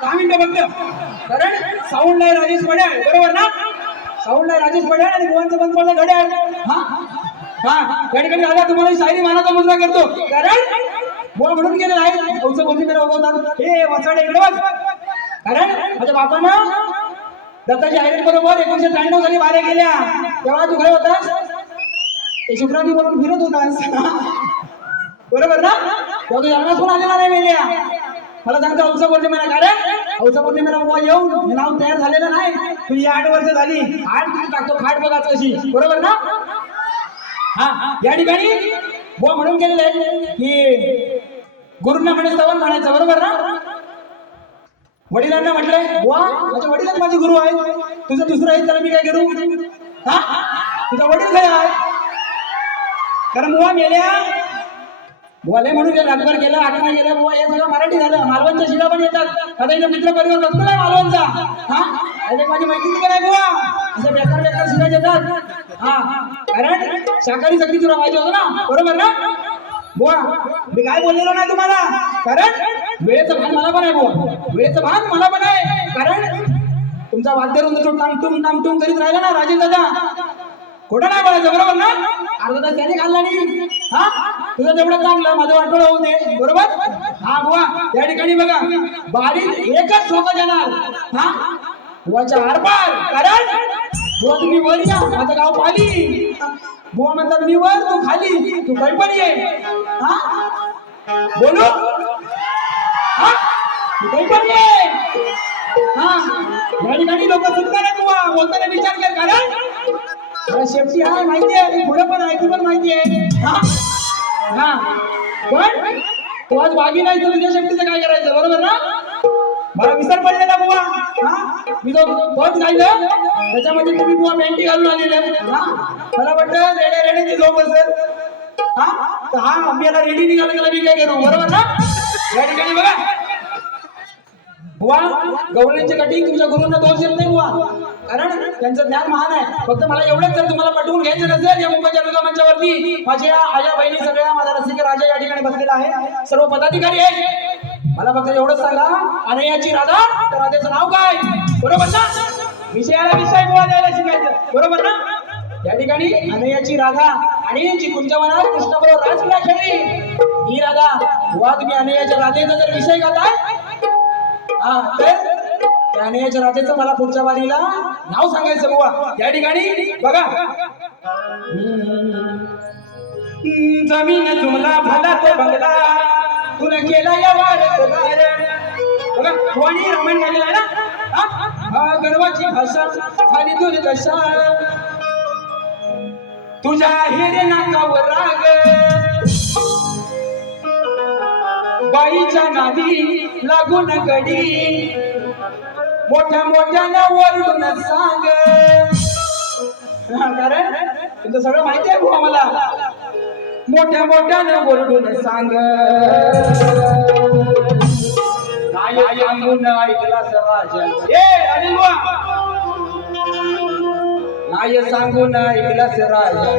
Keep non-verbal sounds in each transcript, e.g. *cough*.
दहा मिनिटं फक्त कारण साऊंड आहे राजेश पड्याळ बरोबर ना? साऊंड आहे राजेश पड्याळ आणि गोवांचं बंद पडलं घड्याळ. हा? हा? या ठिकाणी दादा तुम्हाला शायरी मानाचा मुद्दा करतो. कारण बुवा म्हणून गेलेला आहे. कौचं कोणती मेरा उगवतात हे वाचाडे इकडे बघ कारण माझ्या बापानं दत्ताची आयरन बरोबर एकोणीशे त्र्याण्णव साली बाऱ्या गेल्या. तेव्हा तू काय होतास? ते शुक्रांनी बोलून फिरत होतास. *laughs* बरोबर ना? तेव्हा तू जन्मासून आलेला नाही मेल्या. मला सांगतो औसा पौर्णिमेला कारण औसा पौर्णिमेला बाबा येऊन हे नाव तयार झालेलं नाही. तुझी आठ वर्ष झाली. आठ किती टाकतो? खाट बघा कशी बरोबर ना? हा या ठिकाणी बुवा म्हणून केलेलं आहे की गुरुंना म्हणे स्तवन म्हणायचं बरोबर ना? वडिलांना म्हटलंय बुवा माझ्या वडीलच माझे गुरु आहेत. तुझं दुसरं आहे त्याला मी काय करू? हा? तुझा वडील काय आहे. कारण बुवा मेल्या बोले म्हणून गेलं रातभर गेलं आठवणा गेलं बुवा हे सगळं मराठी झालं. मालवणच्या शिला पण येतात. आता इथं मित्र परिवार बघतो नाही मालवणचा. हा? अरे माझी मैत्रिणी पण आहे बुवा? असं बेकार बेकार शिव्या येतात हा. कारण शाकाहारी सगळी तुला पाहिजे होतं ना? बरोबर ना? बुवा मी काय बोललेलो नाही तुम्हाला? कारण वेळेचं भान मला पण आहे बुवा. वेळेचं भान मला पण आहे. कारण तुमचा वाद्यवृंद तो टामटूम टामटूम करीत राहिला ना राजेश दादा? खोटं नाही बोलायचं बरोबर ना? अर्धा तास त्याने खाल्ला नाही. हा? तुझं तेवढं चांगलं माझं वाटोळ होऊ दे. बरोबर? हा बुवा त्या ठिकाणी बघा. बारीत एकच स्वतः जाणार हा? बुवाच्या आरपार. कारण बुवा तुम्ही वर या. माझं गाव पाली बुवा म्हणतात मी वर तू खाली. तू काही पण ये. हा? बोलू? हा? तू काही पण ये. हा? या ठिकाणी लोक सुटणार आहे बुवा. बोलताना विचार कर. कारण मला शेपटी आहे माहिती आहे. पुढे पण आहे ती पण माहिती आहे. हा. हा. पण तू आज बागी नाही तर तुझ्या शेपटीचं काय करायचं? बरोबर ना? मला विसर पडलेला बुवा. हा? मी जो पद राहिलं त्याच्यामध्ये तुम्ही बुवा पॅन्टी घालून आलेले. हा? मला वाटतं रेड्या रेड्याची झोप असेल. हा? तर हा मी याला रेडी निघाला गेला मी काय करू? बरोबर ना? या ठिकाणी बघा. बुवा गवळींची कटिंग तुमच्या गुरुंना दोष येत नाही बुवा. कारण त्यांचं ज्ञान महान आहे. फक्त मला एवढंच जर तुम्हाला पटवून घ्यायचं नसेल या मुंबईच्या दुर्गा मंचावरती माझ्या आया बहिणी सगळ्या माझा रसिक राजा या ठिकाणी बसलेला आहे. सर्व पदाधिकारी आहे मला फक्त एवढंच सांगा अनयाची राधा तर राजाचं नाव काय? बरोबर ना? विषयाला विषय बुवा द्यायला शिकायचं. बरोबर ना? या ठिकाणी अनयाची राधा आणि जी तुमच्या कृष्ण बरोबर राजक्रीडा खेळली. ही राधा वा तुम्ही अनयाच्या राधेचा जर विषय घालाय हा तर त्या अनयाच्या राधेचं मला पुढच्या वारीला नाव सांगायचं बुवा. या ठिकाणी बघा. जमीन जुमला भला तो बंगला. तुला केला या वारत बघा कोणी रामायण झालेला आहे ना? गर्वाची भाषा खाली दशा तुझ्या हिरे नाकावर राग. बाईच्या नादी लागून गडी. मोठ्या मोठ्यानं वरून सांग. हा, कारण तुमचं सगळं माहिती आहे बुवा मला. मोठ्या मोठ्यानं ओरडून सांग. नाही सांगून ऐकलास राजा ए अनिल बुवा. नाही सांगून ऐकलास राजा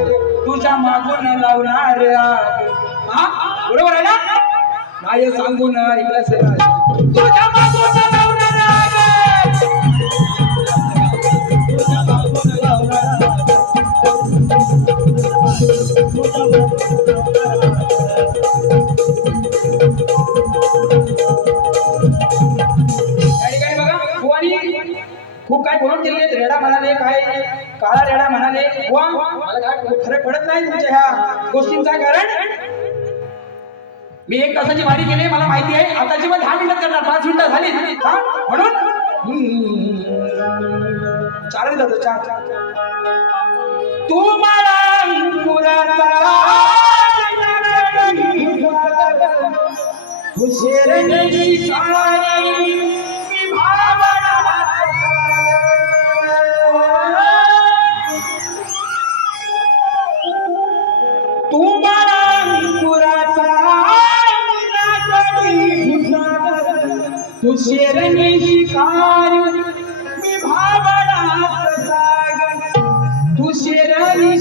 तुझ्या मागून लावणार आग. हा बरोबर आहे ना? नाही सांगून ऐकलास राजा तुझ्या मागून खूप काय बोलून गेले रेडा म्हणाले काय काळा रेडा म्हणाले. बुवा मला काय फरक पडत नाही तुमच्या ह्या गोष्टींचा कारण? मी एक तासाची वारी केली मला माहिती आहे. आताची पण दहा मिनिटात करणार पाच मिनिटं झाली. हा? म्हणून? हम्म. चार जातो चार तू मला हुशेर नहीं सारी तुम्हाला तू शेरणी शिकार मी भावनात तू शेरणी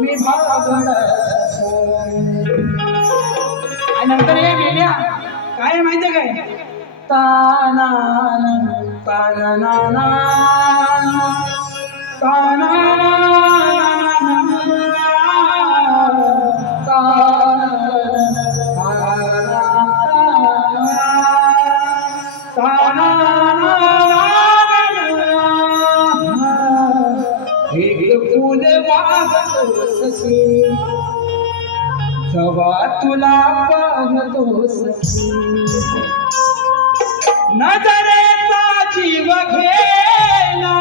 मी आणि नंतर रे गेल्या काय आहे माहितीये काय ताना ताना ना ताना Thank you. वाहतो जवा तुला पाहतो सखी नजरेचा जीव घेला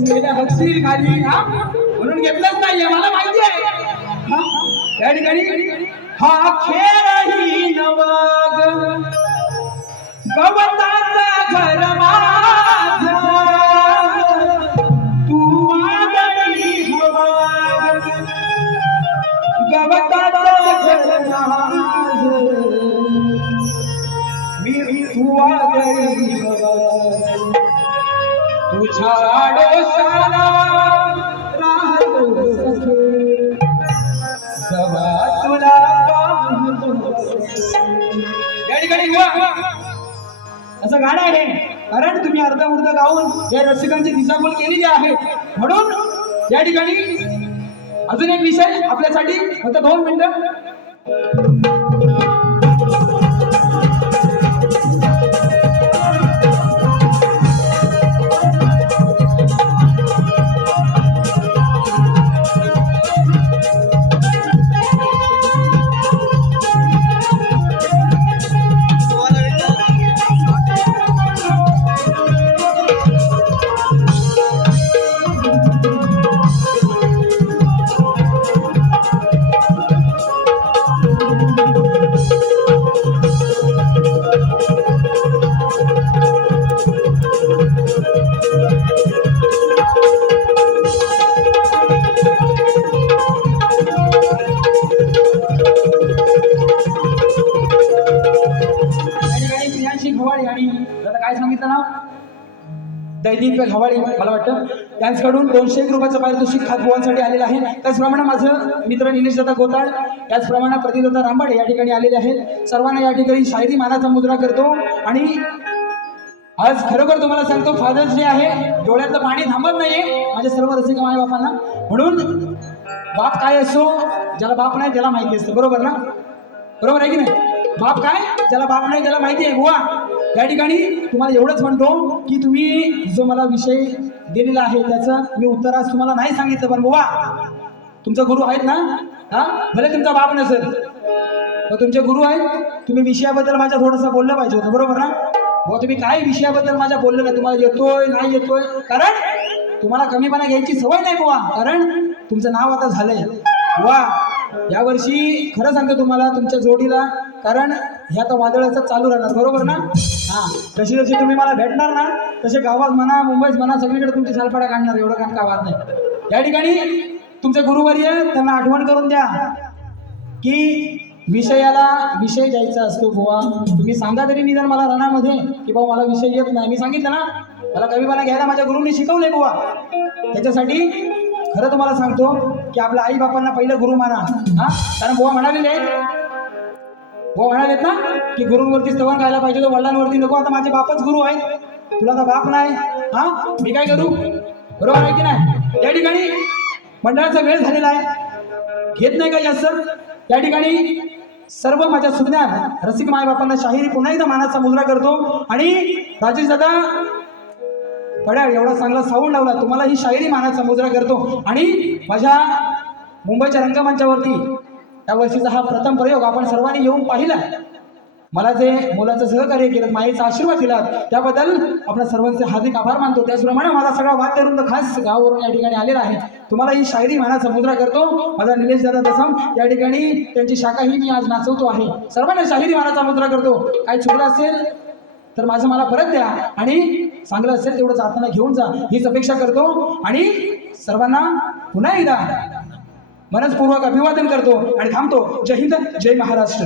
मेल्या हसतील खाली हा? म्हणून घेतलंच नाहीये मला माहिती आहे त्या ठिकाणी हा खेळ ही नवाग. गवताचा घर मा तुला या ठिकाणी असं गाणं आहे. कारण तुम्ही अर्धा गाऊन या रसिकांची दिशाभूल केलेली आहे. म्हणून या ठिकाणी अजून एक विषय आपल्यासाठी फक्त दोन मिनिटं. दैनिक घवाळे मला वाटतं. त्यांच्याकडून दोनशे एक रुपयाचं पारितोषिक खातभुवांसाठी आलेलं आहे. त्याचप्रमाणे माझं मित्र निलेश दादा गोताळ त्याचप्रमाणे प्रतिदत्ता रांबाडे या ठिकाणी आलेले आहेत. सर्वांना या ठिकाणी शायरी मानाचा मुद्रा करतो. आणि आज खरोखर तुम्हाला सांगतो फादर्स डे आहे. डोळ्यातलं पाणी थांबत नाहीये. माझ्या सर्व रसिक माय बापांना. म्हणून बाप काय असो ज्याला बाप नाही त्याला माहिती असतं. बरोबर ना? बरोबर आहे की नाही? बाप काय? ज्याला बाप नाही त्याला माहिती आहे. बुवा या ठिकाणी तुम्हाला एवढंच म्हणतो की तुम्ही जो मला विषय दिलेला आहे त्याचं मी उत्तर आज तुम्हाला नाही सांगितलं पण बुवा तुमचा गुरु आहेत ना? हा? भले तुमचा बाप नसेल तर तुमचे गुरु आहेत. तुम्ही विषयाबद्दल माझ्या थोडंसं बोललं पाहिजे होतं बरोबर ना? मग तुम्ही काय विषयाबद्दल माझ्या बोललं नाही? तुम्हाला येतोय नाही येतोय? कारण तुम्हाला कमीपणा घ्यायची सवय नाही बुवा. कारण तुमचं नाव आता झालंय. वा यावर्षी खरं सांगतो तुम्हाला तुमच्या जोडीला कारण ह्या तर वादळाचं चालू राहणार बरोबर ना? हां. जशी जशी तुम्ही मला भेटणार ना तसे गावात म्हणा मुंबईत म्हणा सगळीकडे तुमची सालपाडा काढणार एवढं काम का वाद नाही. या ठिकाणी तुमचे गुरुवर्य त्यांना आठवण करून द्या. की विषयाला विषय द्यायचा असतो बुवा. तुम्ही सांगा तरी निदान मला रणामध्ये की बाबा मला विषय येत नाही. मी सांगितलं ना मला कवीपणा घ्यायला माझ्या गुरुंनी शिकवलंय बुवा. त्याच्यासाठी खरं तुम्हाला सांगतो की आपल्या आई बापांना पहिलं गुरु माना. हा? कारण बुवा म्हणालेले बुवा म्हणालेत ना की गुरुंवरती स्तवन खायला पाहिजे तो वडिलांवरती नको आता माझे बापच गुरु आहेत. तुला तर बाप नाही. हा? मी काय करू? बरोबर आहे की नाही? त्या ठिकाणी मंडळाचा वेळ झालेला आहे. घेत नाही का जास्त त्या ठिकाणी सर्व माझ्या सुज्ञान रसिक मायबापांना शाहिरी पुन्हा एकदा मानाचा मुजरा करतो आणि राजेश दादा पड्या एवढा चांगला साऊंड लावला तुम्हाला ही शाहिरी मानाचा मुजरा करतो आणि माझ्या मुंबईच्या रंगमंचावरती या वर्षीचा हा प्रथम प्रयोग आपण सर्वांनी येऊन पाहिला. मला जे मुलाचं सहकार्य केलं माईचा आशीर्वाद दिला त्याबद्दल आपल्या सर्वांचे हार्दिक आभार मानतो. त्याचप्रमाणे माझा सगळा वाद्यवृंद खास गावावरून या ठिकाणी आलेला आहे. तुम्हाला ही शायरी म्हणाचा मुद्रा करतो. माझा निलेश दादा दसम या ठिकाणी त्यांची शाखा ही मी आज नाचवतो आहे. सर्वांना शाहिरी म्हणाचा मुद्रा करतो. काही चुकलं असेल तर माझं मला परत द्या आणि चांगलं असेल तेवढं जाताना घेऊन जा. हीच अपेक्षा करतो. आणि सर्वांना पुन्हा एकदा मनसपूर्वक अभिवादन करतो आणि थांबतो. जय हिंद जय महाराष्ट्र.